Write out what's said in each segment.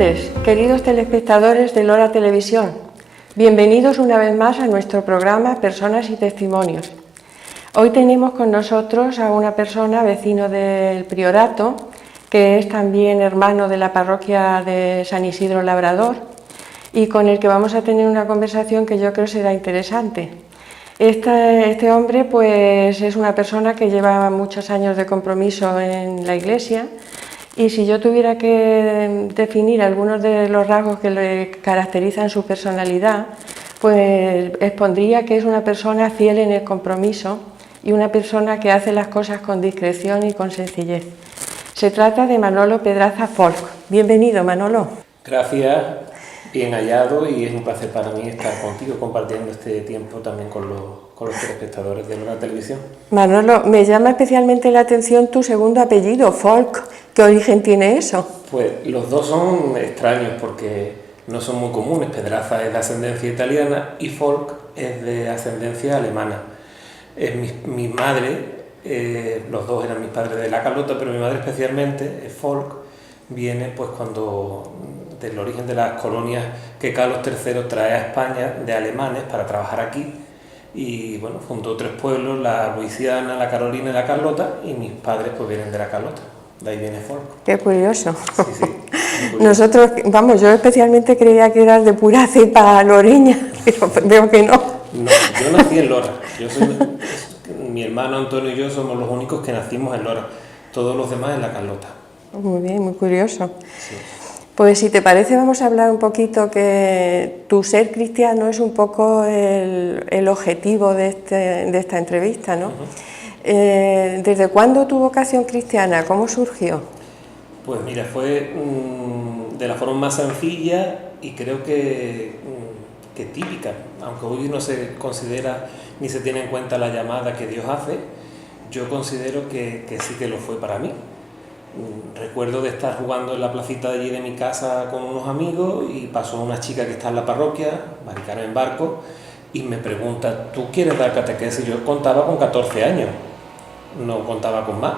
tardes, queridos telespectadores de Lora Televisión. Bienvenidos una vez más a nuestro programa Personas y Testimonios. Hoy tenemos con nosotros a una persona vecino del Priorato, que es también hermano de la parroquia de San Isidro Labrador y con el que vamos a tener una conversación que yo creo será interesante. Este hombre pues es una persona que lleva muchos años de compromiso en la Iglesia. Y si yo tuviera que definir algunos de los rasgos que le caracterizan su personalidad, pues expondría que es una persona fiel en el compromiso y una persona que hace las cosas con discreción y con sencillez. Se trata de Manolo Pedraza Folk. Bienvenido, Manolo. Gracias, bien hallado, y es un placer para mí estar contigo compartiendo este tiempo también con los telespectadores de Lora Televisión. Manolo, me llama especialmente la atención tu segundo apellido, Folk. ¿Qué origen tiene eso? Pues los dos son extraños porque no son muy comunes. Pedraza es de ascendencia italiana y Folk es de ascendencia alemana. Mi madre, los dos eran mis padres de la Carlota, pero mi madre especialmente, Folk, viene pues cuando del origen de las colonias que Carlos III trae a España de alemanes para trabajar aquí. Y bueno, fundó 3 pueblos, la Luisiana, la Carolina y la Carlota, y mis padres pues vienen de la Carlota. De ahí viene Folk. Qué curioso. Sí, sí, curioso. Nosotros, vamos, yo especialmente creía que eras de pura cepa loreña, pero veo que no. No, yo nací en Lora. Mi hermano Antonio y yo somos los únicos que nacimos en Lora. Todos los demás en la Carlota. Muy bien, muy curioso. Sí. Pues si te parece vamos a hablar un poquito que tu ser cristiano es un poco el objetivo de esta entrevista, ¿no? ¿Desde cuándo tu vocación cristiana? ¿Cómo surgió? Pues mira, fue de la forma más sencilla y creo que típica. Aunque hoy no se considera ni se tiene en cuenta la llamada que Dios hace, yo considero que sí que lo fue para mí. Recuerdo de estar jugando en la placita de allí de mi casa con unos amigos y pasó una chica que está en la parroquia, Mari Carmen Barco, y me pregunta, ¿tú quieres dar catequesis? Yo contaba con 14 años, no contaba con más.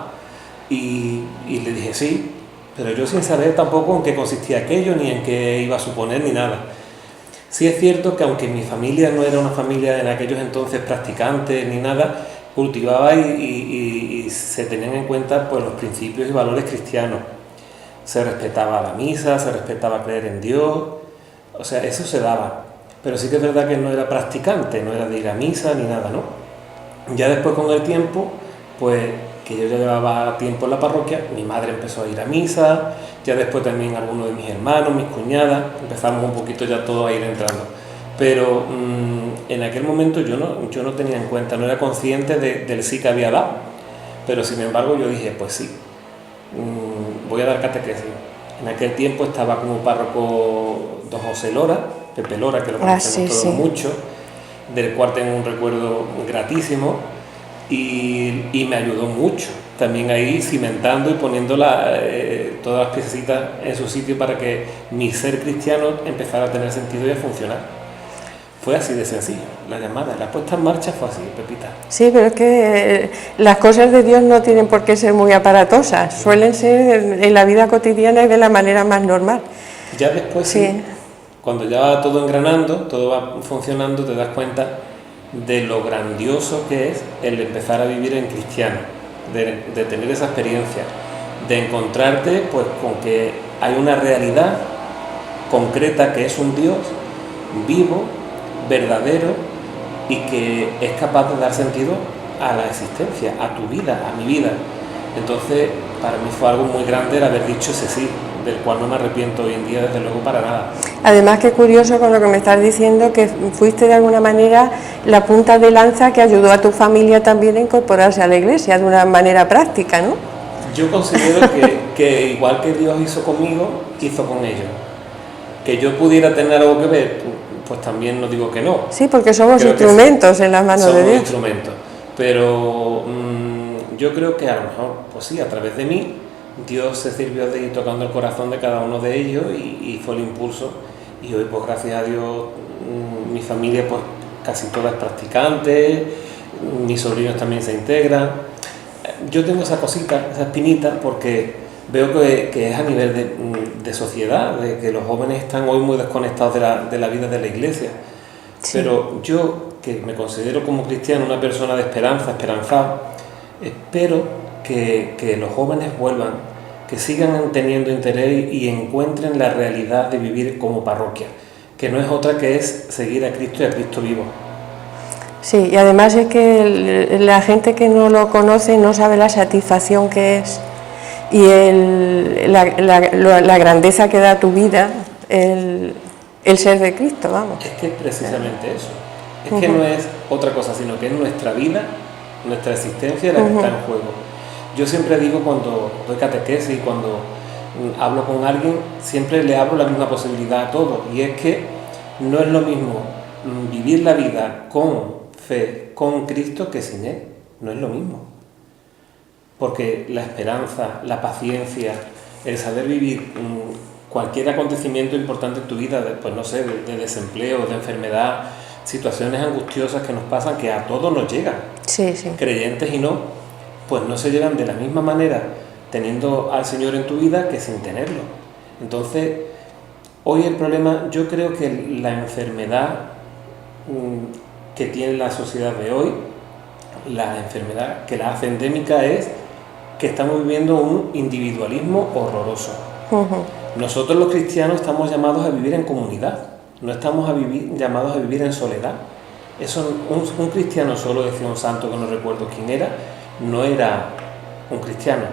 Y le dije sí, pero yo sin saber tampoco en qué consistía aquello, ni en qué iba a suponer, ni nada. Sí es cierto que aunque mi familia no era una familia en aquellos entonces practicante ni nada, cultivaba y se tenían en cuenta pues los principios y valores cristianos. Se respetaba la misa, se respetaba creer en Dios, o sea, eso se daba. Pero sí que es verdad que no era practicante, no era de ir a misa ni nada, ¿no? Ya después con el tiempo, pues que yo ya llevaba tiempo en la parroquia, mi madre empezó a ir a misa, ya después también algunos de mis hermanos, mis cuñadas, empezamos un poquito ya todos a ir entrando. Pero en aquel momento yo no tenía en cuenta, no era consciente del sí que había dado, pero sin embargo yo dije, pues sí, voy a dar catequesis. En aquel tiempo estaba como párroco don José Lora, Pepe Lora, que lo conocemos todos mucho, del cual tengo un recuerdo gratísimo, y me ayudó mucho también ahí cimentando y poniendo todas las piecitas en su sitio para que mi ser cristiano empezara a tener sentido y a funcionar. Fue así de sencillo, la llamada, la puesta en marcha fue así, Pepita. Sí, pero es que las cosas de Dios no tienen por qué ser muy aparatosas, suelen ser en la vida cotidiana y de la manera más normal. Ya después sí, cuando ya va todo engranando, todo va funcionando, te das cuenta de lo grandioso que es el empezar a vivir en cristiano, de tener esa experiencia, de encontrarte pues con que hay una realidad concreta que es un Dios vivo, verdadero y que es capaz de dar sentido a la existencia, a tu vida, a mi vida. Entonces, para mí fue algo muy grande el haber dicho ese sí, del cual no me arrepiento hoy en día, desde luego, para nada. Además, qué curioso con lo que me estás diciendo, que fuiste de alguna manera la punta de lanza que ayudó a tu familia también a incorporarse a la Iglesia de una manera práctica, ¿no? Yo considero que igual que Dios hizo conmigo, hizo con ellos. Que yo pudiera tener algo que ver, pues también no digo que no. Sí, porque somos instrumentos en las manos de Dios. Somos instrumentos, pero yo creo que a lo mejor, pues sí, a través de mí, Dios se sirvió de ir tocando el corazón de cada uno de ellos y fue el impulso. Y hoy, pues gracias a Dios, mi familia, pues casi toda es practicante, mis sobrinos también se integran. Yo tengo esa cosita, esa espinita, porque veo que es a nivel de sociedad, de que los jóvenes están hoy muy desconectados de la vida de la Iglesia. Sí. Pero yo, que me considero como cristiano una persona de esperanza, esperanzado, espero que los jóvenes vuelvan, que sigan teniendo interés y encuentren la realidad de vivir como parroquia, que no es otra que es seguir a Cristo y a Cristo vivo. Sí, y además es que la gente que no lo conoce no sabe la satisfacción que es y la grandeza que da tu vida, el ser de Cristo, vamos. Es que es precisamente eso, es que no es otra cosa, sino que es nuestra vida, nuestra existencia la que está en juego. Yo siempre digo cuando doy catequesis y cuando hablo con alguien, siempre le abro la misma posibilidad a todos, y es que no es lo mismo vivir la vida con fe, con Cristo, que sin Él, no es lo mismo. Porque la esperanza, la paciencia, el saber vivir cualquier acontecimiento importante en tu vida, pues no sé, de desempleo, de enfermedad, situaciones angustiosas que nos pasan, que a todos nos llegan, sí, sí. Creyentes y no, pues no se llegan de la misma manera teniendo al Señor en tu vida que sin tenerlo. Entonces, hoy el problema, yo creo que la enfermedad que tiene la sociedad de hoy, la enfermedad que la hace endémica, es que estamos viviendo un individualismo horroroso. Nosotros los cristianos estamos llamados a vivir en comunidad, no estamos llamados a vivir en soledad. Eso, un cristiano solo, decía un santo que no recuerdo quién era, no era un cristiano.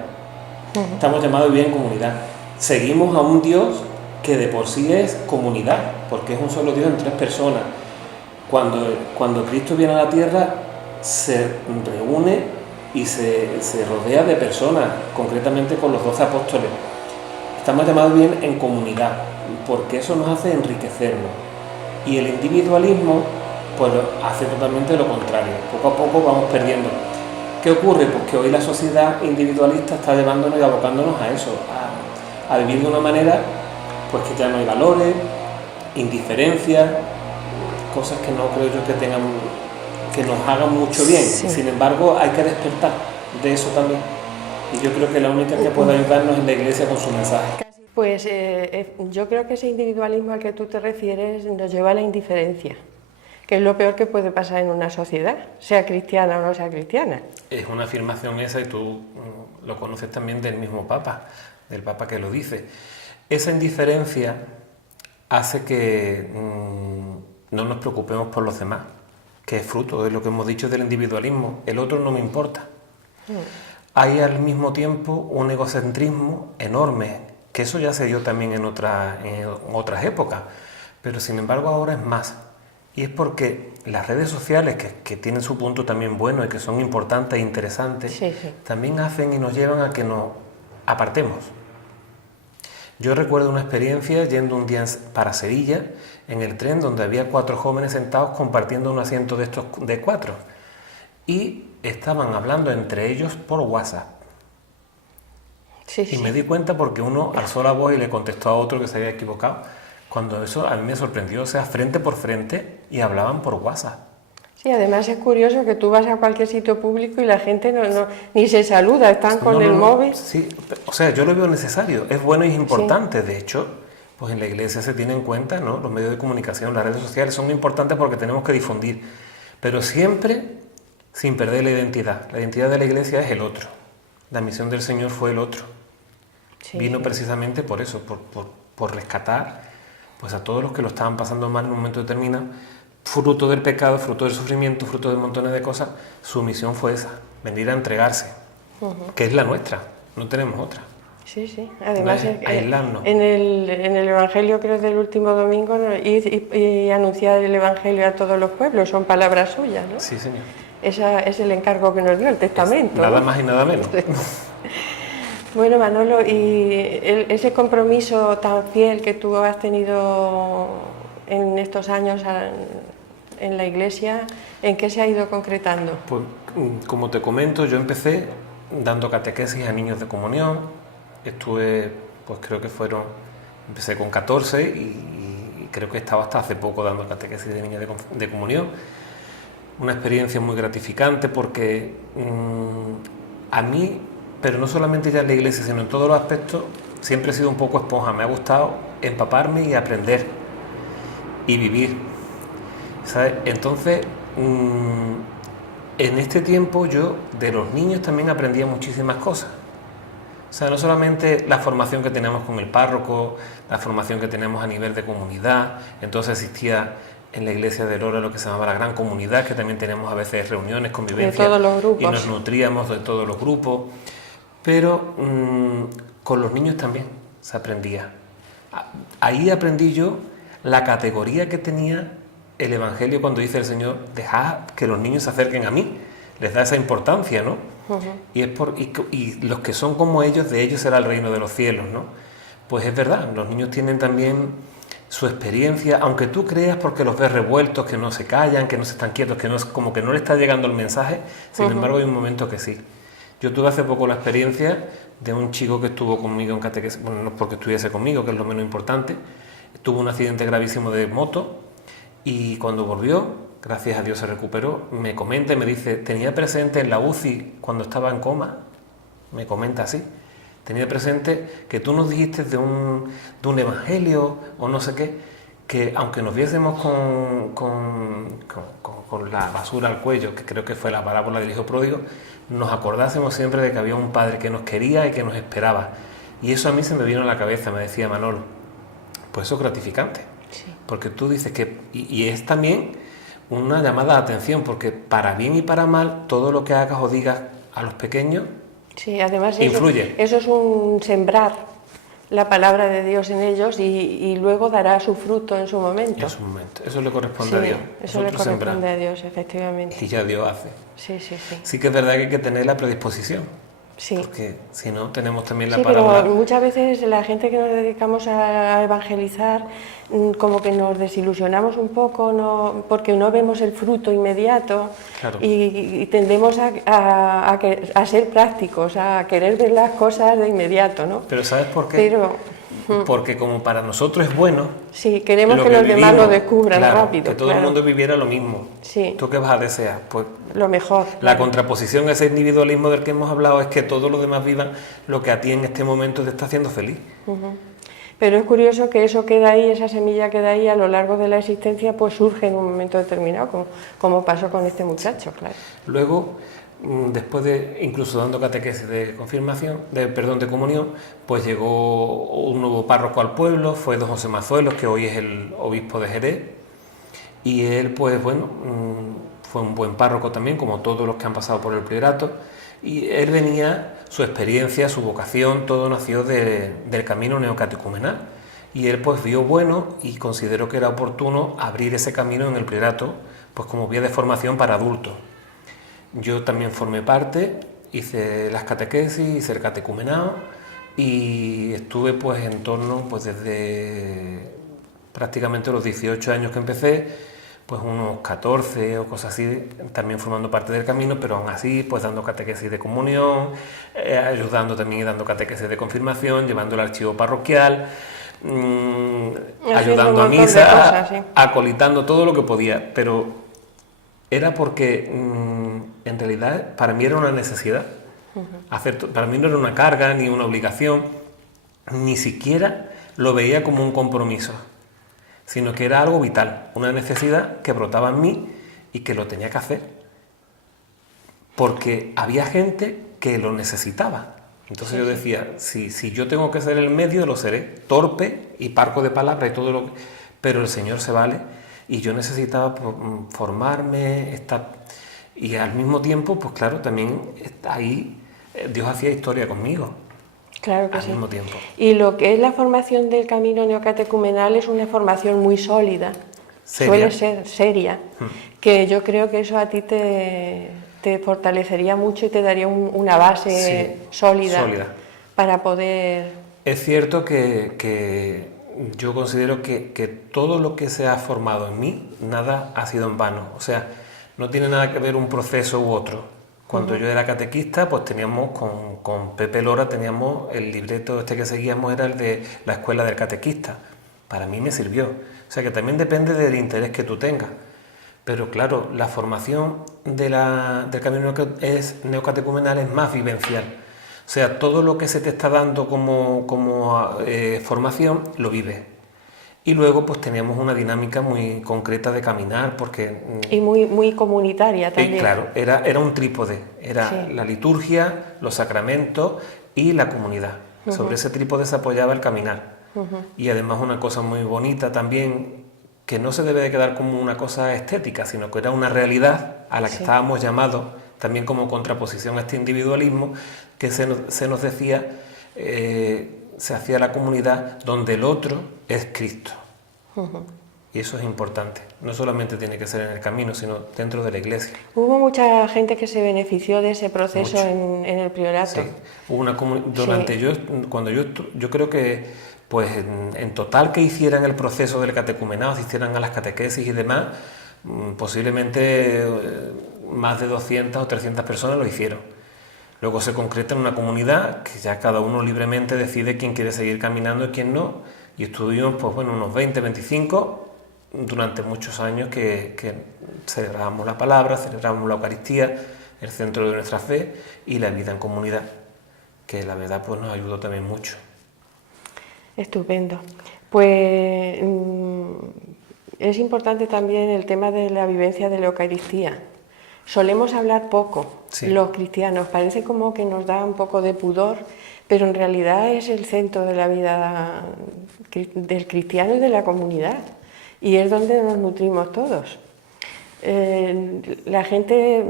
Estamos llamados a vivir en comunidad. Seguimos a un Dios que de por sí es comunidad, porque es un solo Dios en tres personas. Cuando Cristo viene a la tierra, se reúne y se rodea de personas, concretamente con los 12 apóstoles. Estamos llamados a vivir en comunidad, porque eso nos hace enriquecernos. Y el individualismo pues hace totalmente lo contrario. Poco a poco vamos perdiendo. ¿Qué ocurre? Pues que hoy la sociedad individualista está llevándonos y abocándonos a eso, a vivir de una manera pues que ya no hay valores, indiferencia, cosas que no creo yo que nos hagan mucho bien. Sí. Sin embargo, hay que despertar de eso también. Y yo creo que la única que puede ayudarnos es la Iglesia con su mensaje. Pues yo creo que ese individualismo al que tú te refieres nos lleva a la indiferencia, que es lo peor que puede pasar en una sociedad, sea cristiana o no sea cristiana. Es una afirmación esa, y tú lo conoces también del mismo Papa, del Papa que lo dice. Esa indiferencia hace que no nos preocupemos por los demás, que es fruto de lo que hemos dicho del individualismo. El otro no me importa. Hay al mismo tiempo un egocentrismo enorme, que eso ya se dio también en otras épocas, pero sin embargo ahora es más. Y es porque las redes sociales, que tienen su punto también bueno y que son importantes e interesantes, sí. También hacen y nos llevan a que nos apartemos. Yo recuerdo una experiencia yendo un día para Sevilla, en el tren, donde había 4 jóvenes sentados compartiendo un asiento de estos de 4. Y estaban hablando entre ellos por WhatsApp. Sí, sí. Y me di cuenta porque uno alzó la voz y le contestó a otro que se había equivocado, cuando eso a mí me sorprendió, o sea, frente por frente, y hablaban por WhatsApp. Sí, además es curioso que tú vas a cualquier sitio público y la gente ni se saluda, están con el móvil. Sí, o sea, yo lo veo necesario, es bueno y es importante. Sí. De hecho, pues en la Iglesia se tiene en cuenta, ¿no? Los medios de comunicación, las redes sociales son muy importantes porque tenemos que difundir, pero siempre sin perder la identidad. La identidad de la Iglesia es el otro. La misión del Señor fue el otro. Sí, vino precisamente por eso, por rescatar pues a todos los que lo estaban pasando mal en un momento determinado, fruto del pecado, fruto del sufrimiento, fruto de montones de cosas. Su misión fue esa, venir a entregarse, que es la nuestra, no tenemos otra. Sí, sí, además aislarnos. En el Evangelio, creo, del último domingo, ¿no? y anunciar el Evangelio a todos los pueblos, son palabras suyas, ¿no? Sí, señor. Ese es el encargo que nos dio el testamento. Nada más y nada menos. Bueno, Manolo, y ese compromiso tan fiel que tú has tenido en estos años en la Iglesia, ¿en qué se ha ido concretando? Pues, como te comento, yo empecé dando catequesis a niños de comunión. Estuve, pues empecé con 14 y creo que estaba hasta hace poco dando catequesis de niños de comunión. Una experiencia muy gratificante porque a mí pero no solamente ya en la iglesia, sino en todos los aspectos, siempre he sido un poco esponja. Me ha gustado empaparme y aprender y vivir, ¿sabes? Entonces, en este tiempo yo de los niños también aprendía muchísimas cosas. O sea, no solamente la formación que tenemos con el párroco, la formación que tenemos a nivel de comunidad. Entonces existía en la iglesia de Lora lo que se llamaba la gran comunidad, que también tenemos a veces reuniones, convivencias, de todos los grupos, y nos nutríamos de todos los grupos. Pero con los niños también se aprendía. Ahí aprendí yo la categoría que tenía el Evangelio cuando dice el Señor: dejad que los niños se acerquen a mí. Les da esa importancia, ¿no? Y los que son como ellos, de ellos será el reino de los cielos, ¿no? Pues es verdad, los niños tienen también su experiencia, aunque tú creas, porque los ves revueltos, que no se callan, que no se están quietos, que no, como que no le está llegando el mensaje. Sin embargo, hay un momento que sí. Yo tuve hace poco la experiencia de un chico que estuvo conmigo en catequesis, bueno, no porque estuviese conmigo, que es lo menos importante, tuvo un accidente gravísimo de moto y cuando volvió, gracias a Dios se recuperó, me comenta y me dice: tenía presente en la UCI cuando estaba en coma, me comenta así, tenía presente que tú nos dijiste de un evangelio o no sé qué, que aunque nos viésemos con la basura al cuello, que creo que fue la parábola del hijo pródigo, nos acordásemos siempre de que había un padre que nos quería y que nos esperaba. Y eso a mí se me vino a la cabeza, me decía Manolo. Pues eso es gratificante, sí. Porque tú dices que... Y es también una llamada de atención, porque para bien y para mal, todo lo que hagas o digas a los pequeños, sí, además influye. Eso es un sembrar la palabra de Dios en ellos y luego dará su fruto en su momento. En su momento. Eso le corresponde a Dios. Eso le corresponde a Dios, efectivamente. Y ya Dios hace. Sí, sí, sí. Sí que es verdad que hay que tener la predisposición. Sí. Porque si no, tenemos también la sí, parábola. Pero muchas veces la gente que nos dedicamos a evangelizar, como que nos desilusionamos un poco, ¿no? Porque no vemos el fruto inmediato. Claro. y tendemos a ser prácticos, a querer ver las cosas de inmediato, ¿no? Pero ¿sabes por qué? Porque como para nosotros es bueno, sí, queremos que los demás lo descubran rápido. Que todo el mundo viviera lo mismo. Sí. ¿Tú qué vas a desear? Pues lo mejor. La contraposición a ese individualismo del que hemos hablado es que todos los demás vivan lo que a ti en este momento te está haciendo feliz. Pero es curioso que eso queda ahí, esa semilla queda ahí a lo largo de la existencia, pues surge en un momento determinado, como pasó con este muchacho, claro. Luego, después de, incluso dando catequesis de confirmación, de comunión, pues llegó un nuevo párroco al pueblo, fue don José Mazuelos, que hoy es el obispo de Jerez, y él, pues bueno, fue un buen párroco también, como todos los que han pasado por el priorato, y él venía, su experiencia, su vocación, todo nació del camino neocatecumenal, y él pues vio bueno y consideró que era oportuno abrir ese camino en el priorato, pues como vía de formación para adultos. Yo también formé parte, hice las catequesis, hice el catecumenado y estuve pues en torno, pues desde prácticamente los 18 años que empecé, pues unos 14 o cosas así, también formando parte del camino, pero aún así pues dando catequesis de comunión, ayudando también y dando catequesis de confirmación, llevando el archivo parroquial, ayudando a misa, cosas, sí. Acolitando todo lo que podía, pero era porque en realidad para mí era una necesidad. Para mí no era una carga ni una obligación, ni siquiera lo veía como un compromiso, sino que era algo vital, una necesidad que brotaba en mí y que lo tenía que hacer, porque había gente que lo necesitaba. Entonces yo decía, si yo tengo que ser el medio, lo seré, torpe y parco de palabras y todo lo que... Pero el Señor se vale, y yo necesitaba formarme, y al mismo tiempo, pues claro, también ahí Dios hacía historia conmigo. Claro que al sí. mismo tiempo. Y lo que es la formación del camino neocatecumenal es una formación muy sólida, suele ser seria, que yo creo que eso a ti te fortalecería mucho y te daría una base sólida para poder... Es cierto que yo considero que todo lo que se ha formado en mí, nada ha sido en vano. O sea, no tiene nada que ver un proceso u otro. Cuando yo era catequista, pues teníamos con Pepe Lora, teníamos el libreto este que seguíamos, era el de la escuela del catequista. Para mí me sirvió. O sea que también depende del interés que tú tengas. Pero claro, la formación del camino neocatecumenal es más vivencial. O O sea, todo lo que se te está dando como formación, lo vives. Y luego pues teníamos una dinámica muy concreta de caminar, porque... Y muy comunitaria también. Claro, era un trípode, era Sí. la liturgia, los sacramentos y la comunidad. Sobre ese trípode se apoyaba el caminar. Y además una cosa muy bonita también, que no se debe de quedar como una cosa estética, sino que era una realidad a la que estábamos llamados, también como contraposición a este individualismo, que se nos decía, se hacía la comunidad donde el otro es Cristo. Y eso es importante. No solamente tiene que ser en el camino, sino dentro de la iglesia. Hubo mucha gente que se benefició de ese proceso en el priorato. Sí. Hubo una durante yo creo que pues en total que hicieran el proceso del catecumenado, se hicieran a las catequesis y demás, posiblemente más de 200 o 300 personas lo hicieron. Luego se concreta en una comunidad que ya cada uno libremente decide quién quiere seguir caminando y quién no. Y estuvimos pues bueno, unos 20, 25 durante muchos años que celebrábamos la palabra, celebrábamos la Eucaristía, el centro de nuestra fe y la vida en comunidad, que la verdad pues nos ayudó también mucho. Estupendo. Pues es importante también el tema de la vivencia de la Eucaristía. Solemos hablar poco, los cristianos, parece como que nos da un poco de pudor, pero en realidad es el centro de la vida del cristiano y de la comunidad, y es donde nos nutrimos todos. La gente,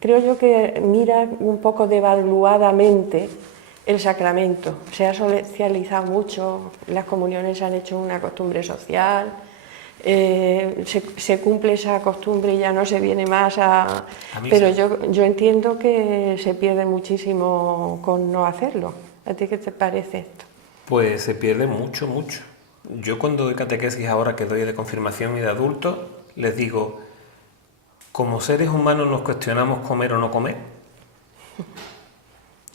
creo yo que mira un poco devaluadamente el sacramento. Se ha socializado mucho, las comuniones se han hecho una costumbre social, se cumple esa costumbre y ya no se viene más a... Pero yo entiendo que se pierde muchísimo con no hacerlo. ¿A ti qué te parece esto? Pues se pierde mucho, mucho. Yo cuando doy catequesis ahora que doy de confirmación y de adultos, les digo, como seres humanos nos cuestionamos comer o no comer.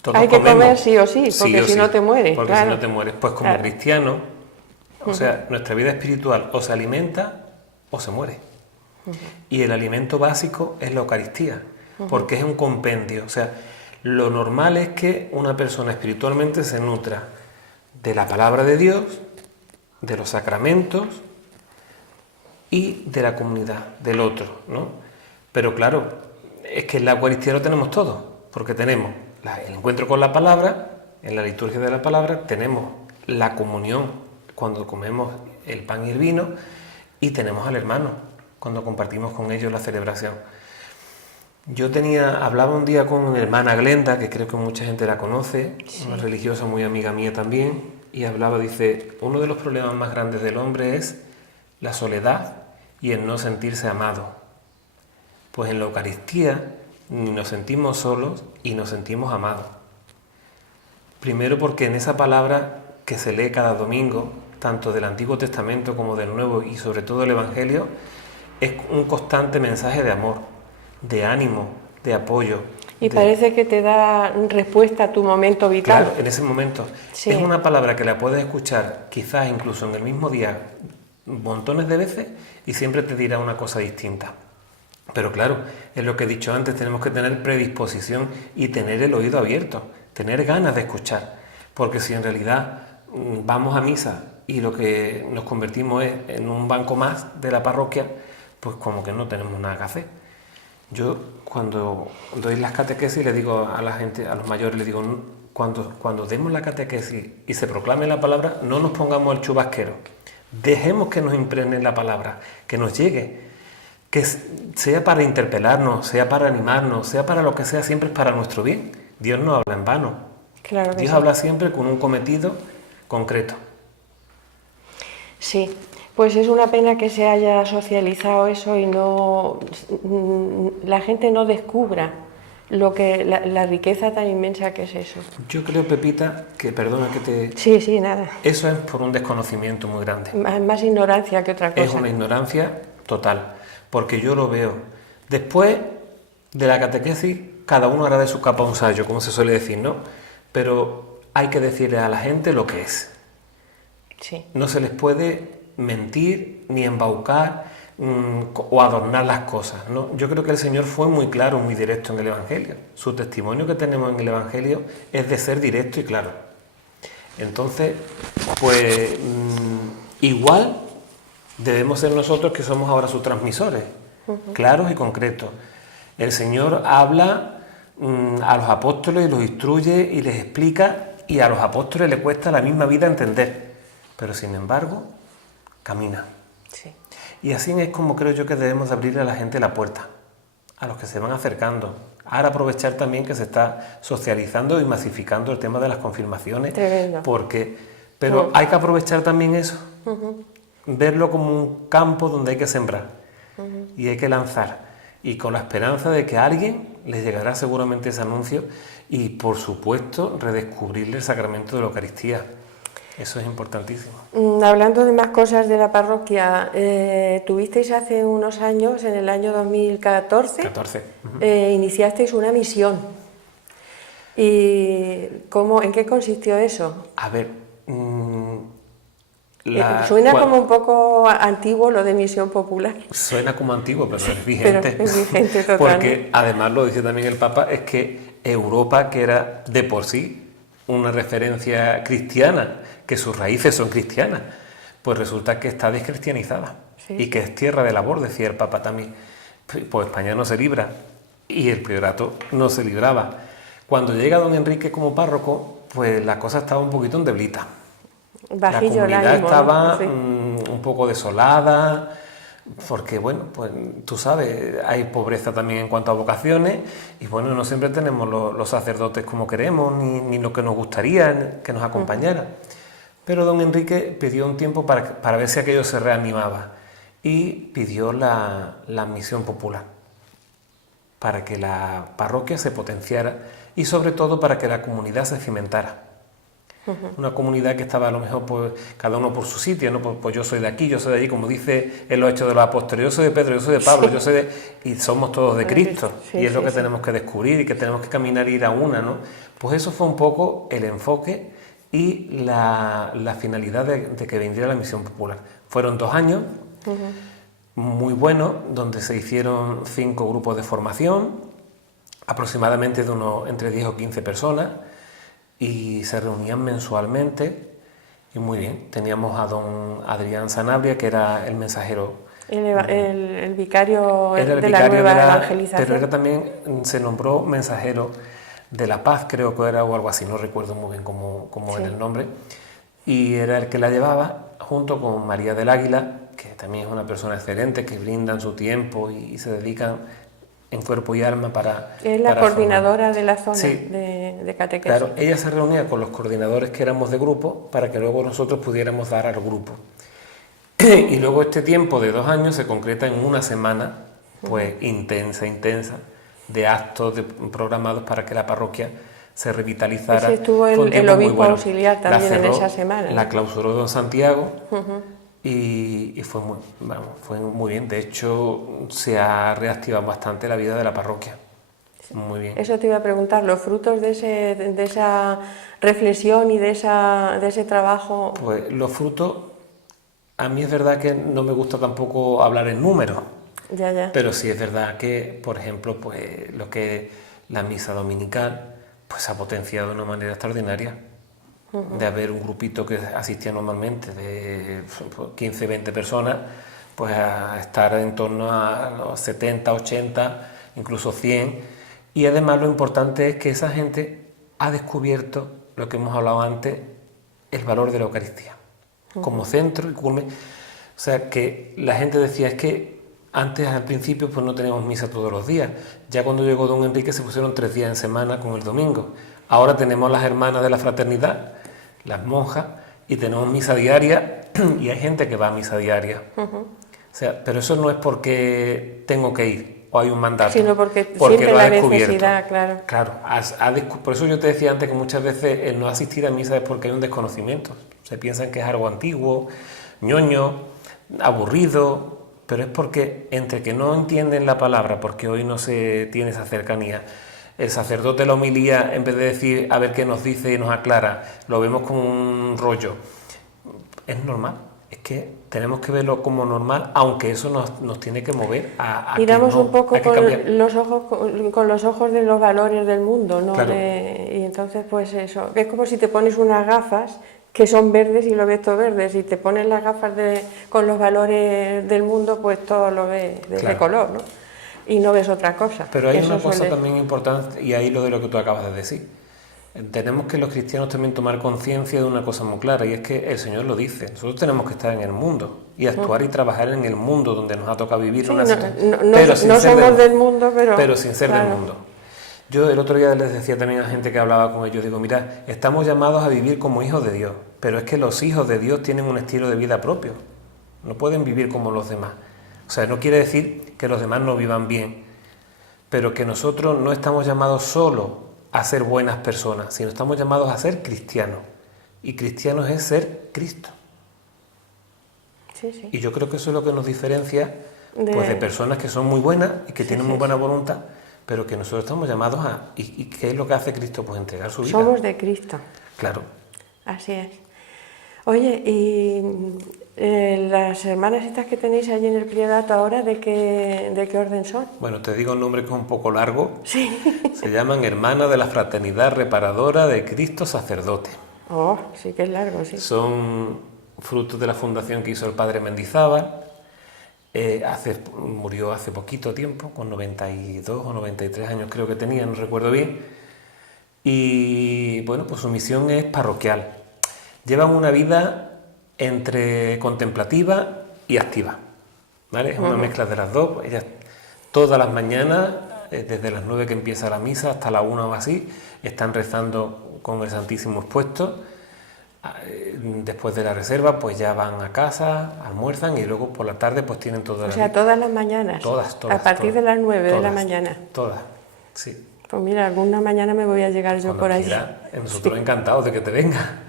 Todos hay que comemos. Comer sí o sí, porque si no te mueres. Porque claro. si no te mueres. Pues como cristiano, o sea, nuestra vida espiritual o se alimenta o se muere. Y el alimento básico es la Eucaristía, porque es un compendio. O sea, lo normal es que una persona espiritualmente se nutra de la palabra de Dios, de los sacramentos y de la comunidad, del otro, ¿no? Pero claro, es que en la Eucaristía lo tenemos todo, porque tenemos el encuentro con la palabra, en la liturgia de la palabra, tenemos la comunión cuando comemos el pan y el vino, y tenemos al hermano cuando compartimos con ellos la celebración. Yo hablaba un día con mi hermana Glenda, que creo que mucha gente la conoce, una religiosa muy amiga mía también, y hablaba, dice, uno de los problemas más grandes del hombre es la soledad y el no sentirse amado. Pues en la Eucaristía ni nos sentimos solos y nos sentimos amados. Primero porque en esa palabra que se lee cada domingo, tanto del Antiguo Testamento como del Nuevo y sobre todo el Evangelio, es un constante mensaje de amor, de ánimo, de apoyo. Y parece que te da respuesta a tu momento vital. Claro, en ese momento. Sí. Es una palabra que la puedes escuchar quizás incluso en el mismo día montones de veces y siempre te dirá una cosa distinta. Pero claro, es lo que he dicho antes, tenemos que tener predisposición y tener el oído abierto, tener ganas de escuchar. Porque si en realidad vamos a misa y lo que nos convertimos es en un banco más de la parroquia, pues como que no tenemos nada que hacer. Yo cuando doy las catequesis le digo a la gente, a los mayores, les digo, cuando demos la catequesis y se proclame la palabra, no nos pongamos el chubasquero. Dejemos que nos impregne la palabra, que nos llegue, que sea para interpelarnos, sea para animarnos, sea para lo que sea, siempre es para nuestro bien. Dios no habla en vano. Claro que Dios habla siempre con un cometido concreto. Sí. Pues es una pena que se haya socializado eso y la gente no descubra la riqueza tan inmensa que es eso. Yo creo, Pepita, que perdona que te... Sí, nada. Eso es por un desconocimiento muy grande. Más ignorancia que otra cosa. Es una ignorancia total, porque yo lo veo. Después de la catequesis, cada uno hará de su capa un sayo, como se suele decir, ¿no? Pero hay que decirle a la gente lo que es. Sí. No se les puede mentir, ni embaucar, o adornar las cosas, ¿no? Yo creo que el Señor fue muy claro, muy directo en el Evangelio. Su testimonio que tenemos en el Evangelio es de ser directo y claro. Entonces, pues igual debemos ser nosotros que somos ahora sus transmisores, claros y concretos. El Señor habla a los apóstoles y los instruye y les explica, y a los apóstoles les cuesta la misma vida entender, pero sin embargo camina. Sí. Y así es como creo yo que debemos abrirle a la gente la puerta, a los que se van acercando. Ahora aprovechar también que se está socializando y masificando el tema de las confirmaciones. Tremendo. Pero hay que aprovechar también eso, verlo como un campo donde hay que sembrar y hay que lanzar. Y con la esperanza de que a alguien les llegará seguramente ese anuncio y, por supuesto, redescubrirle el sacramento de la Eucaristía. Eso es importantísimo. Hablando de más cosas de la parroquia, tuvisteis hace unos años, en el año 2014, iniciasteis una misión. ¿Y en qué consistió eso? A ver, suena como un poco antiguo lo de misión popular. Suena como antiguo, pero es vigente. Pero es vigente totalmente. Porque además lo dice también el Papa, es que Europa, que era de por sí una referencia cristiana, que sus raíces son cristianas, pues resulta que está descristianizada, sí, y que es tierra de labor, decía el Papa también. Pues España no se libra y el priorato no se libraba. Cuando llega don Enrique como párroco, pues la cosa estaba un poquito endeblita. Bajillo, la comunidad ánimo, estaba, ¿no? Sí, un poco desolada, porque bueno, pues tú sabes, hay pobreza también en cuanto a vocaciones y bueno, no siempre tenemos los sacerdotes como queremos ni lo que nos gustaría que nos acompañara. Pero don Enrique pidió un tiempo para ver si aquello se reanimaba y pidió la misión popular para que la parroquia se potenciara y sobre todo para que la comunidad se cimentara. Una comunidad que estaba a lo mejor pues, cada uno por su sitio, ¿no? Pues yo soy de aquí, yo soy de allí, como dice en los Hechos de los Apóstoles, yo soy de Pedro, yo soy de Pablo, yo soy de... Y somos todos de Cristo, sí, y es lo que sí, tenemos que descubrir y que tenemos que caminar e ir a una, ¿no? Pues eso fue un poco el enfoque y la finalidad de que viniera la misión popular. Fueron 2 años muy buenos, donde se hicieron 5 grupos de formación, aproximadamente de entre 10 o 15 personas, y se reunían mensualmente y muy bien. Teníamos a don Adrián Sanabria, que era el mensajero, el vicario, era el de vicario la nueva evangelización, pero era también se nombró mensajero de la paz, creo que era, o algo así, no recuerdo muy bien cómo sí, era el nombre, y era el que la llevaba junto con María del Águila, que también es una persona excelente, que brindan su tiempo y se dedican en cuerpo y alma para... Es la coordinadora de la zona, sí, de catequesis. Claro, ella se reunía con los coordinadores que éramos de grupo para que luego nosotros pudiéramos dar al grupo. Y luego este tiempo de 2 años se concreta en una semana, pues intensa, de actos programados para que la parroquia se revitalizara. Ese estuvo el obispo auxiliar también en esa semana, ¿no? La clausuró don Santiago. Y fue muy bien. De hecho, se ha reactivado bastante la vida de la parroquia. Muy bien. Eso te iba a preguntar, los frutos de esa reflexión y de ese trabajo. Pues los frutos, a mí es verdad que no me gusta tampoco hablar en números. Ya. Pero sí es verdad que, por ejemplo, pues lo que la misa dominical pues se ha potenciado de una manera extraordinaria. De haber un grupito que asistía normalmente de 15, 20 personas, pues a estar en torno a los 70, 80, incluso 100. Y además lo importante es que esa gente ha descubierto lo que hemos hablado antes, el valor de la Eucaristía, como centro y culmen. O sea, que la gente decía, es que antes al principio pues no teníamos misa todos los días. Ya cuando llegó don Enrique se pusieron 3 días en semana con el domingo. Ahora tenemos las hermanas de la fraternidad, las monjas, y tenemos misa diaria y hay gente que va a misa diaria. O sea, pero eso no es porque tengo que ir o hay un mandato, sino porque siempre lo la has descubierto. Necesidad, claro. Por eso yo te decía antes que muchas veces el no asistir a misa es porque hay un desconocimiento. Se piensan que es algo antiguo, ñoño, aburrido, pero es porque entre que no entienden la palabra, porque hoy no se tiene esa cercanía. El sacerdote la homilía, en vez de decir a ver qué nos dice y nos aclara, lo vemos como un rollo. Es normal, es que tenemos que verlo como normal, aunque eso nos tiene que mover a miramos que no, un poco con con los ojos de los valores del mundo, ¿no? Claro. Y entonces, pues eso, es como si te pones unas gafas que son verdes y lo ves todo verde. Si te pones las gafas con los valores del mundo, pues todo lo ves de ese color, ¿no? Y no ves otra cosa. Pero hay una cosa también importante, y ahí lo de lo que tú acabas de decir. Tenemos que los cristianos también tomar conciencia de una cosa muy clara, y es que el Señor lo dice. Nosotros tenemos que estar en el mundo y actuar y trabajar en el mundo donde nos ha tocado vivir. Sí, no somos del mundo, pero sin ser del mundo. Yo el otro día les decía también a gente que hablaba con ellos, digo, mira, estamos llamados a vivir como hijos de Dios, pero es que los hijos de Dios tienen un estilo de vida propio, no pueden vivir como los demás. O sea, no quiere decir que los demás no vivan bien, pero que nosotros no estamos llamados solo a ser buenas personas, sino estamos llamados a ser cristianos, y cristianos es ser Cristo. Sí, sí. Y yo creo que eso es lo que nos diferencia pues, de personas que son muy buenas y que tienen muy buena voluntad, pero que nosotros estamos llamados a... ¿Y qué es lo que hace Cristo? Pues entregar su vida. Somos de Cristo. Claro. Así es. Oye, y las hermanas estas que tenéis allí en el priorato ahora, ¿de qué orden son? Bueno, te digo un nombre que es un poco largo. Sí. Se llaman Hermanas de la Fraternidad Reparadora de Cristo Sacerdote. Oh, sí que es largo, sí. Son frutos de la fundación que hizo el padre Mendizábal. Murió hace poquito tiempo, con 92 o 93 años creo que tenía, no recuerdo bien. Y bueno, pues su misión es parroquial. Llevan una vida entre contemplativa y activa, ¿vale? Es una mezcla de las dos. Ellas todas las mañanas, desde las 9 que empieza la misa hasta la 1 o así, están rezando con el Santísimo expuesto. Después de la reserva, pues ya van a casa, almuerzan y luego por la tarde pues tienen todas O sea, todas las mañanas. Todas. A partir de las 9 de la mañana. Todas, sí. Pues mira, alguna mañana me voy a llegar yo por allí. Nosotros encantados de que te venga.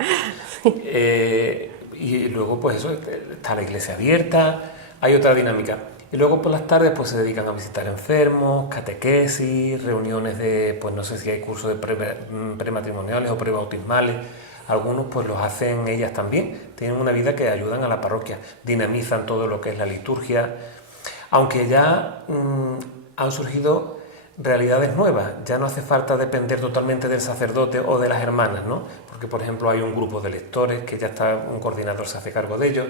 Y luego pues eso, está la iglesia abierta, hay otra dinámica. Y luego por las tardes pues se dedican a visitar enfermos, catequesis, reuniones de, pues no sé si hay cursos de prematrimoniales o prebautismales. Algunos pues los hacen ellas también, tienen una vida que ayudan a la parroquia, dinamizan todo lo que es la liturgia, aunque ya han surgido realidades nuevas, ya no hace falta depender totalmente del sacerdote o de las hermanas, ¿no? Porque por ejemplo hay un grupo de lectores que ya está, un coordinador se hace cargo de ellos,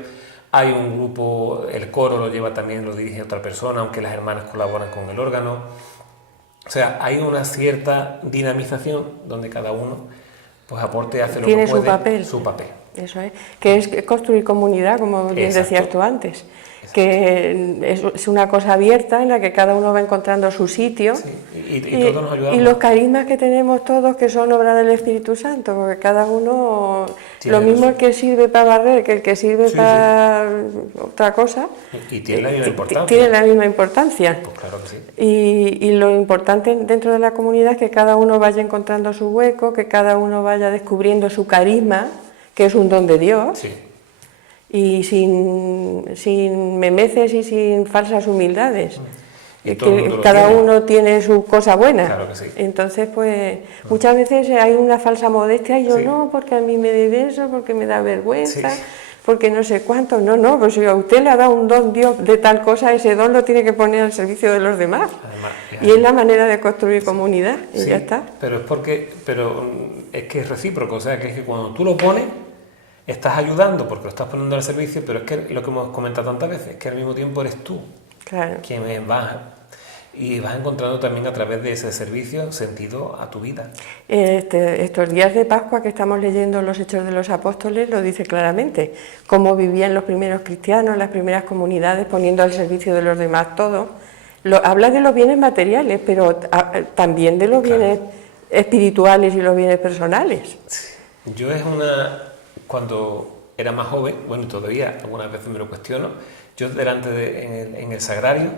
hay un grupo, el coro lo lleva también, lo dirige otra persona, aunque las hermanas colaboran con el órgano, o sea, hay una cierta dinamización donde cada uno pues aporte, hace lo que puede, su papel. Eso es, que es construir comunidad, como bien decías tú antes. Que es una cosa abierta en la que cada uno va encontrando su sitio. Sí, y todos nos ayudamos. Y los carismas que tenemos todos, que son obra del Espíritu Santo, porque cada uno, lo mismo el que sirve para barrer que el que sirve para otra cosa. Y tiene la misma importancia. Tiene la misma importancia. Pues claro que sí. Y lo importante dentro de la comunidad es que cada uno vaya encontrando su hueco, que cada uno vaya descubriendo su carisma, que es un don de Dios. Sí. Y sin memeces y sin falsas humildades. Que cada uno tiene su cosa buena. Claro que sí. Entonces, pues, muchas veces hay una falsa modestia y yo no, porque a mí me debe eso, porque me da vergüenza, porque no sé cuánto. No, pues si a usted le ha dado un don Dios de tal cosa, ese don lo tiene que poner al servicio de los demás. Además, y es la manera de construir comunidad, y ya está. Pero es que es recíproco, o sea, que es que cuando tú lo pones, estás ayudando porque lo estás poniendo al servicio, pero es que lo que hemos comentado tantas veces, es que al mismo tiempo eres tú quien vas y vas encontrando también a través de ese servicio sentido a tu vida. Estos días de Pascua que estamos leyendo los Hechos de los Apóstoles lo dice claramente, cómo vivían los primeros cristianos, las primeras comunidades, poniendo al servicio de los demás todo. Habla de los bienes materiales, pero también de los bienes espirituales y los bienes personales. Yo cuando era más joven, bueno, y todavía algunas veces me lo cuestiono, yo en el sagrario,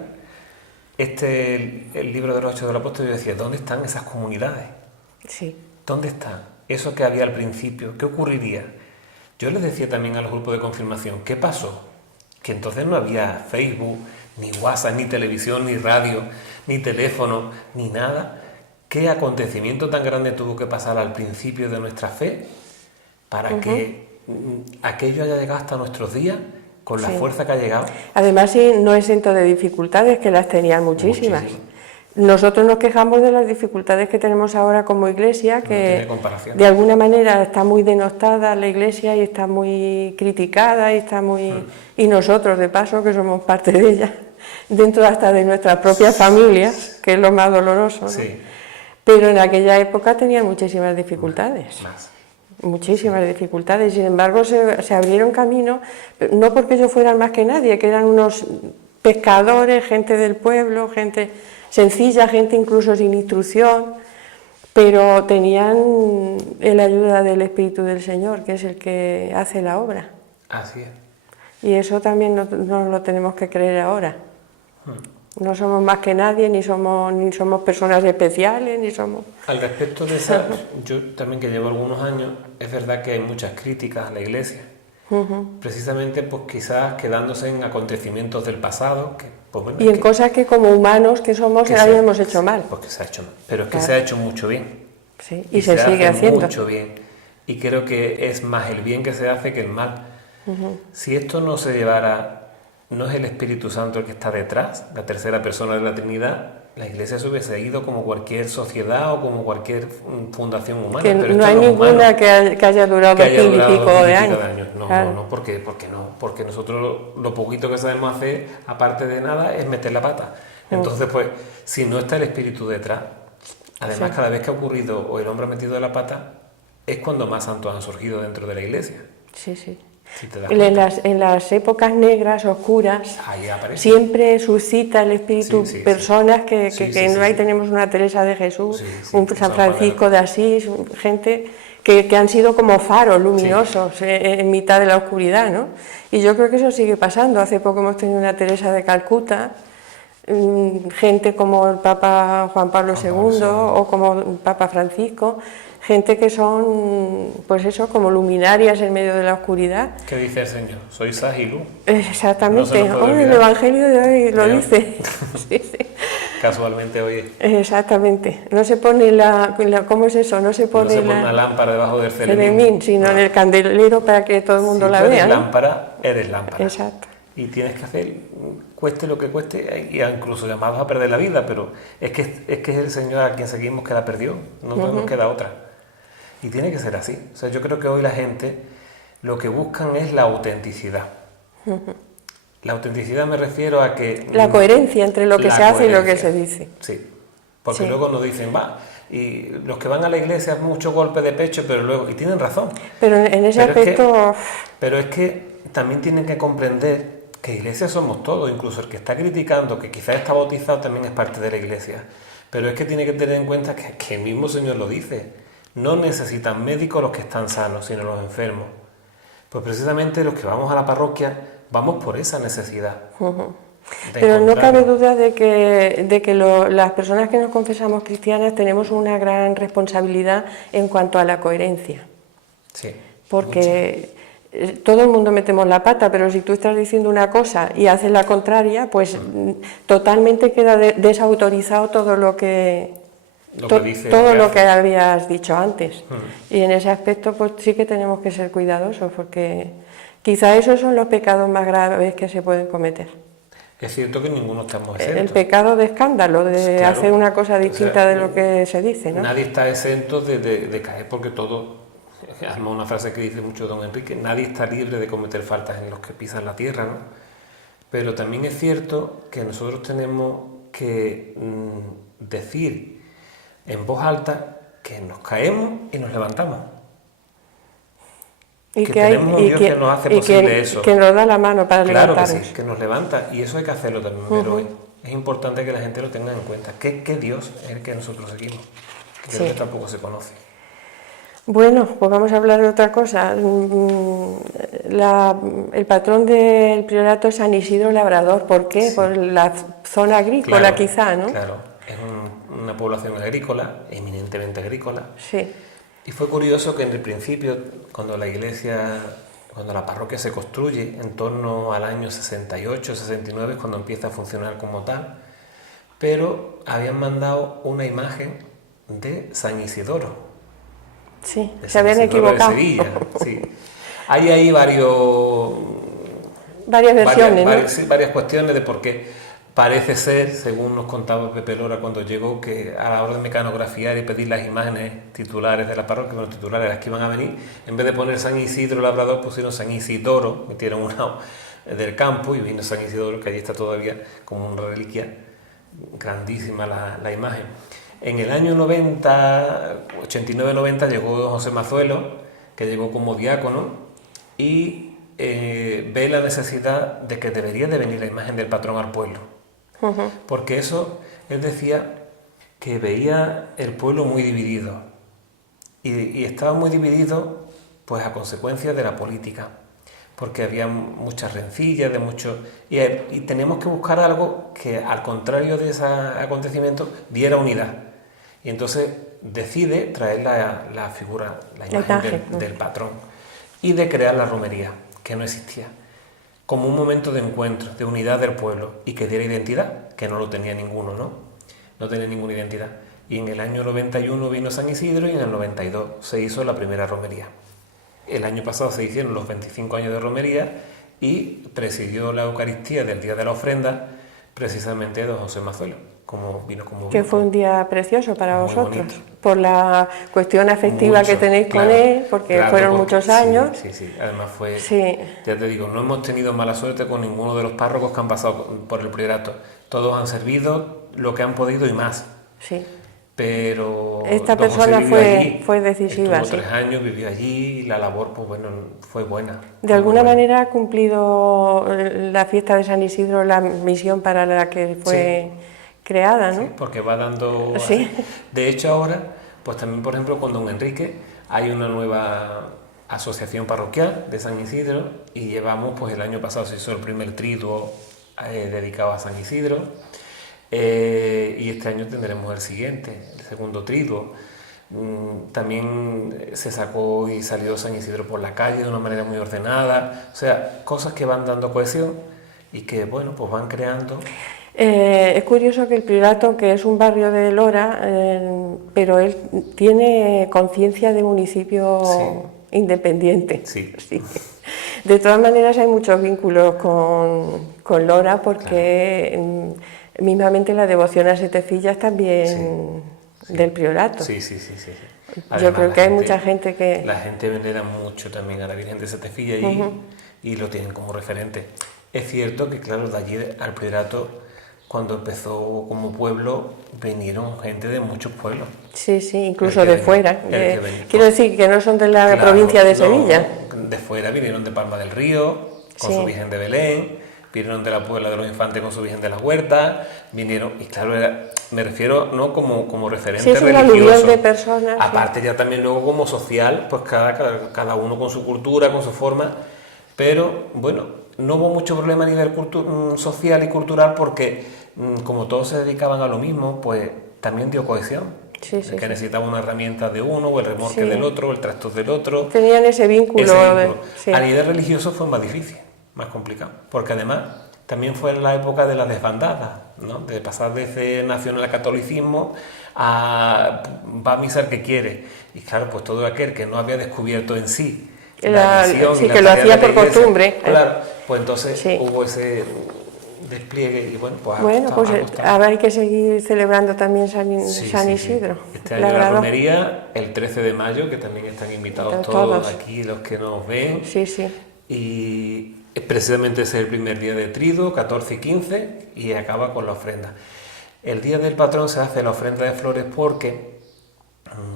el libro de los Hechos de los Apóstoles, yo decía, ¿dónde están esas comunidades? Sí. ¿Dónde están? Eso que había al principio, ¿qué ocurriría? Yo les decía también a los grupos de confirmación, ¿qué pasó? Que entonces no había Facebook, ni WhatsApp, ni televisión, ni radio, ni teléfono, ni nada. ¿Qué acontecimiento tan grande tuvo que pasar al principio de nuestra fe para que aquello haya llegado hasta nuestros días con la Sí. fuerza que ha llegado. Además, sí, no exento de dificultades, que las tenían muchísimas. Nosotros nos quejamos de las dificultades que tenemos ahora como iglesia, No tiene que comparación. de alguna manera está muy denostada la iglesia y está muy criticada y está muy... Y nosotros, de paso, que somos parte de ella, dentro hasta de nuestras propias familias, que es lo más doloroso, ¿no? Sí, Pero en aquella época tenían muchísimas dificultades. más. Muchísimas dificultades, sin embargo se abrieron camino, no porque ellos fueran más que nadie, que eran unos pescadores, gente del pueblo, gente sencilla, gente incluso sin instrucción, pero tenían la ayuda del Espíritu del Señor, que es el que hace la obra. Así es. Y eso también no lo tenemos que creer ahora. No somos más que nadie, ni somos personas especiales, ni somos... Al respecto de esa, yo también que llevo algunos años, es verdad que hay muchas críticas a la Iglesia, precisamente pues quizás quedándose en acontecimientos del pasado, que, pues, bueno, Y en cosas que como humanos que somos habíamos hecho mal. Pues que se ha hecho mal, pero es que Claro. se ha hecho mucho bien. Sí, y se sigue hace haciendo. mucho bien. Y creo que es más el bien que se hace que el mal. Si esto no se llevara, no es el Espíritu Santo el que está detrás, la tercera persona de la Trinidad, la Iglesia se hubiese ido como cualquier sociedad o como cualquier fundación humana. Que pero no esto hay es ninguna humano, que haya durado que haya 2000 y durado pico 2000 y de pico años. No, Claro. no, ¿por qué? Porque nosotros lo poquito que sabemos hacer, aparte de nada, es meter la pata. Entonces, pues, si no está el Espíritu detrás, además, Sí. cada vez que ha ocurrido o el hombre ha metido la pata, es cuando más santos han surgido dentro de la Iglesia. Sí, sí. Si te das En cuenta. en las épocas negras, oscuras, Ahí aparece. siempre suscita el Espíritu Sí, sí, personas sí. que Sí, que sí, no ahí sí. tenemos una Teresa de Jesús, Sí, sí, un un San San Juan de Francisco de Asís, gente que han sido como faros luminosos en mitad de la oscuridad, ¿no? Y yo creo que eso sigue pasando. Hace poco hemos tenido una Teresa de Calcuta, gente como el Papa Juan Pablo II o como el Papa Francisco, gente que son, pues eso, como luminarias en medio de la oscuridad. ¿Qué dice el Señor? Soy saz y luz. Exactamente. No se nos puede Hoy el olvidar. Evangelio de hoy lo Pero- dice. Sí, sí. Casualmente hoy Exactamente. No se pone ¿cómo es eso? No se no pone se pone una la lámpara debajo del Ceremín, sino en el candelero para que todo el mundo si la tú eres vea, ¿no? lámpara, eres lámpara. Exacto. Y tienes que hacer, cueste lo que cueste, y incluso llamados a perder la vida, pero es que es el Señor a quien seguimos que la perdió, no nos queda otra. Y tiene que ser así. O sea, yo creo que hoy la gente lo que buscan es la autenticidad. La autenticidad me refiero a que... La coherencia entre lo que la se hace y lo que coherencia. se dice. Sí, porque Sí. luego nos dicen, va, y los que van a la iglesia mucho golpe de pecho, pero luego, y tienen razón. Pero en ese Pero es que- aspecto, Pero es que también tienen que comprender que iglesia somos todos, incluso el que está criticando, que quizás está bautizado, también es parte de la iglesia. Pero es que tiene que tener en cuenta que el mismo Señor lo dice, no necesitan médicos los que están sanos, sino los enfermos. Pues precisamente los que vamos a la parroquia vamos por esa necesidad. de pero no cabe encontrarnos. duda de que las personas que nos confesamos cristianas tenemos una gran responsabilidad en cuanto a la coherencia. Sí, Porque todo el mundo metemos la pata, pero si tú estás diciendo una cosa y haces la contraria, pues totalmente queda desautorizado todo lo que dice, todo lo hace. que habías dicho antes. Y en ese aspecto pues sí que tenemos que ser cuidadosos, porque quizá esos son los pecados más graves que se pueden cometer. Es cierto que ninguno estamos El exentos. pecado de escándalo, de Claro. hacer una cosa distinta O sea, de lo que se dice, ¿no? Nadie está exento de caer porque todo, además una frase que dice mucho don Enrique, nadie está libre de cometer faltas en los que pisan la tierra, ¿no? Pero también es cierto que nosotros tenemos que decir en voz alta que nos caemos y nos levantamos. Y que tenemos un Dios que nos hace posible eso. que nos da la mano para Claro que levantarnos. sí, que nos levanta y eso hay que hacerlo también, pero hoy es importante que la gente lo tenga en cuenta. ¿Qué Dios es el que nosotros seguimos? Que creo Sí. que tampoco se conoce. Bueno, pues vamos a hablar de otra cosa. El patrón del priorato es San Isidro Labrador. ¿Por qué? Sí. Por la zona agrícola, Claro, quizá, ¿no? Claro, es una población agrícola, eminentemente agrícola. Sí. Y fue curioso que en el principio, cuando la parroquia se construye, en torno al año 68, 69, es cuando empieza a funcionar como tal, pero habían mandado una imagen de San Isidoro. Sí, De se San habían Isidoro equivocado. de Sevilla, sí. Hay ahí varios varias versiones, sí, varias cuestiones de por qué. Parece ser, según nos contaba Pepe Lora cuando llegó, que a la hora de mecanografiar y pedir las imágenes titulares de la parroquia, bueno, titulares las que iban a venir, en vez de poner San Isidro Labrador, pusieron San Isidoro, metieron una del campo y vino San Isidoro, que allí está todavía como una reliquia, grandísima la imagen. En el año 89-90 llegó don José Mazuelo, que llegó como diácono, y ve la necesidad de que debería de venir la imagen del patrón al pueblo. Porque eso, él decía que veía el pueblo muy dividido y estaba muy dividido pues a consecuencia de la política, porque había muchas rencillas, y teníamos que buscar algo que al contrario de ese acontecimiento diera unidad, y entonces decide traer la figura, la imagen del patrón, y de crear la romería, que no existía, como un momento de encuentro, de unidad del pueblo y que diera identidad, que no lo tenía ninguno, no tenía ninguna identidad. Y en el año 91 vino San Isidro y en el 92 se hizo la primera romería. El año pasado se hicieron los 25 años de romería y presidió la Eucaristía del Día de la Ofrenda precisamente don José Mazuelo, que fue un día precioso para vosotros, bonito, por la cuestión afectiva que tenéis con él, porque fueron muchos años. Sí, además fue, ya te digo, no hemos tenido mala suerte con ninguno de los párrocos que han pasado por el priorato, todos han servido lo que han podido y más. Sí. Pero esta persona fue decisiva. Estuvo 3 años, vivió allí y la labor, pues bueno, fue buena. De alguna manera ha cumplido la fiesta de San Isidro la misión para la que fue creada, ¿no? Sí, porque va dando... Sí. De hecho ahora, pues también por ejemplo con don Enrique hay una nueva asociación parroquial de San Isidro y llevamos, pues el año pasado se hizo el primer triduo dedicado a San Isidro. Y este año tendremos el siguiente, el segundo triduo. También se sacó y salió San Isidro por la calle de una manera muy ordenada, o sea, cosas que van dando cohesión y que, bueno, pues van creando. Es curioso que el Priorato, que es un barrio de Lora, pero él tiene conciencia de municipio independiente. Sí. De todas maneras hay muchos vínculos con Lora porque... Mismamente la devoción a Siete Fillas también del Priorato. Sí. Además, yo creo que hay mucha gente que... La gente venera mucho también a la Virgen de Siete Fillas y lo tienen como referente. Es cierto que, claro, de allí al Priorato, cuando empezó como pueblo, vinieron gente de muchos pueblos. Sí, incluso de fuera. Quiero decir que no son de la provincia de Sevilla. De fuera vinieron de Palma del Río, con su Virgen de Belén. Vinieron de la Puebla de los Infantes con su Virgen de las Huertas, vinieron, y claro, me refiero no como referente religioso, de personas. Aparte ya también luego como social, pues cada uno con su cultura, con su forma, pero bueno, no hubo mucho problema a nivel social y cultural porque como todos se dedicaban a lo mismo, pues también dio cohesión. Que necesitaba una herramienta de uno, o el remolque del otro, o el tractor del otro. Tenían ese vínculo. A nivel religioso fue más difícil. Más complicado, porque además también fue en la época de las desbandadas, ¿no? De pasar desde nacional al catolicismo a va a misa el que quiere, y claro, pues todo aquel que no había descubierto en sí la misión que lo hacía por costumbre, claro, pues entonces hubo ese despliegue y bueno, pues ahora hay que seguir celebrando también San Isidro. Este año la romería, el 13 de mayo, que también están invitados todos aquí los que nos ven. Y precisamente ese es el primer día de triduo, 14 y 15, y acaba con la ofrenda. El día del patrón se hace la ofrenda de flores porque,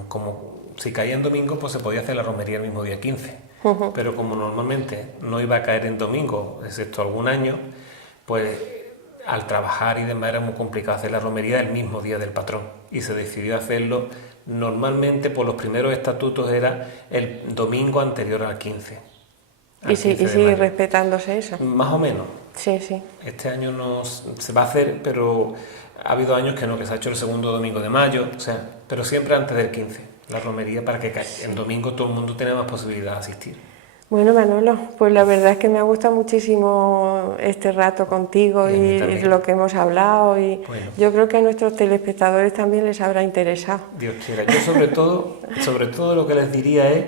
como si caía en domingo, pues se podía hacer la romería el mismo día 15. Pero como normalmente no iba a caer en domingo, excepto algún año, pues al trabajar y demás era muy complicado hacer la romería el mismo día del patrón. Y se decidió hacerlo, normalmente por los primeros estatutos era el domingo anterior al 15. ¿Y sigue respetándose eso? Más o menos. Sí. Este año no se va a hacer, pero ha habido años que no, que se ha hecho el segundo domingo de mayo, o sea, pero siempre antes del 15, la romería, para que el domingo todo el mundo tenga más posibilidad de asistir. Bueno, Manolo, pues la verdad es que me ha gustado muchísimo este rato contigo y lo que hemos hablado, y yo creo que a nuestros telespectadores también les habrá interesado. Dios quiera. Yo sobre todo lo que les diría es,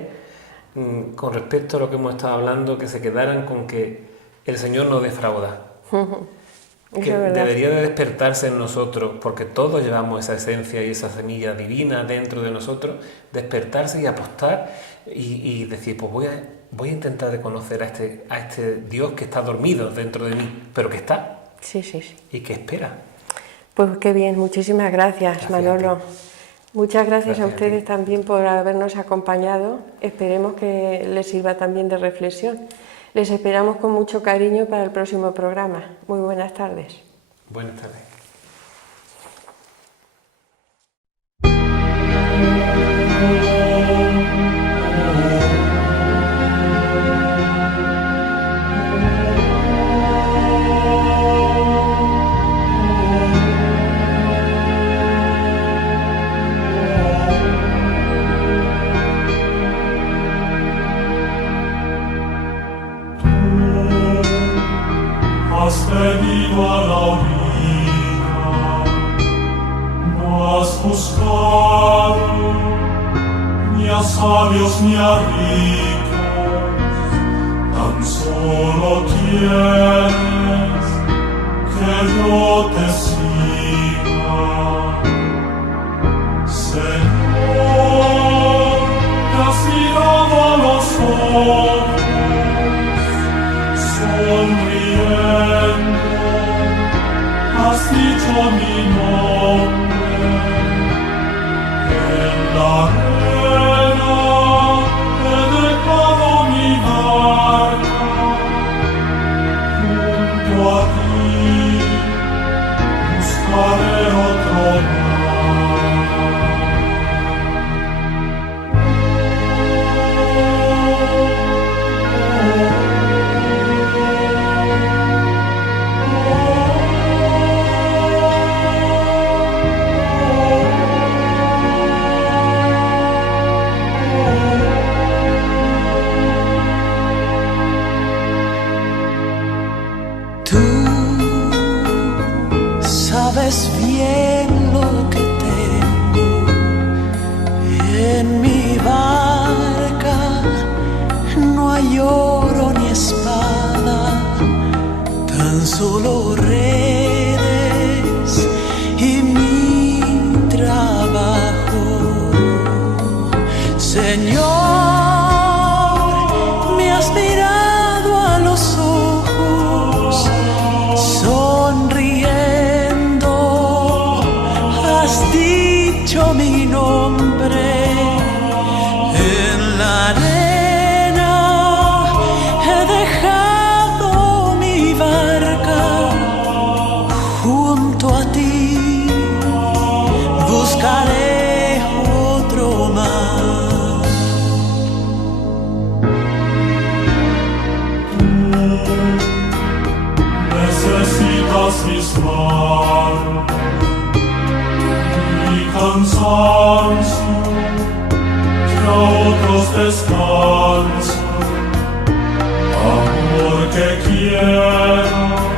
con respecto a lo que hemos estado hablando, que se quedaran con que el Señor no defrauda. Eso Que es verdad. debería de despertarse en nosotros, porque todos llevamos esa esencia y esa semilla divina dentro de nosotros, despertarse y apostar y decir, pues voy a intentar de conocer a este Dios que está dormido dentro de mí, pero que está Sí, sí, sí. y que espera. Pues qué bien, muchísimas gracias, Gracias Manolo. a ti. Muchas gracias a Gracias a ustedes ti. también por habernos acompañado. Esperemos que les sirva también de reflexión. Les esperamos con mucho cariño para el próximo programa. Muy buenas tardes. Buenas tardes. Has venido a la orilla, no has buscado ni a sabios ni a ricos, tan solo quieres que yo te siga. Señor, te has mirado a los ojos, sonriendo, has dicho mi nombre. En la arena he dejado mi barca, junto a ti buscaré otro mar. Tú sabes bien lo que tengo en mi barca, no hay oro ni espada, tan solo redes y mi trabajo. Señor, me has mirado a los ojos, sonriendo, has dicho mi nombre. En la arena he dejado mi barca, junto a ti buscaré otro mar. Necesitas mis manos, mi cansancio, que a otros descanso, amor que quiero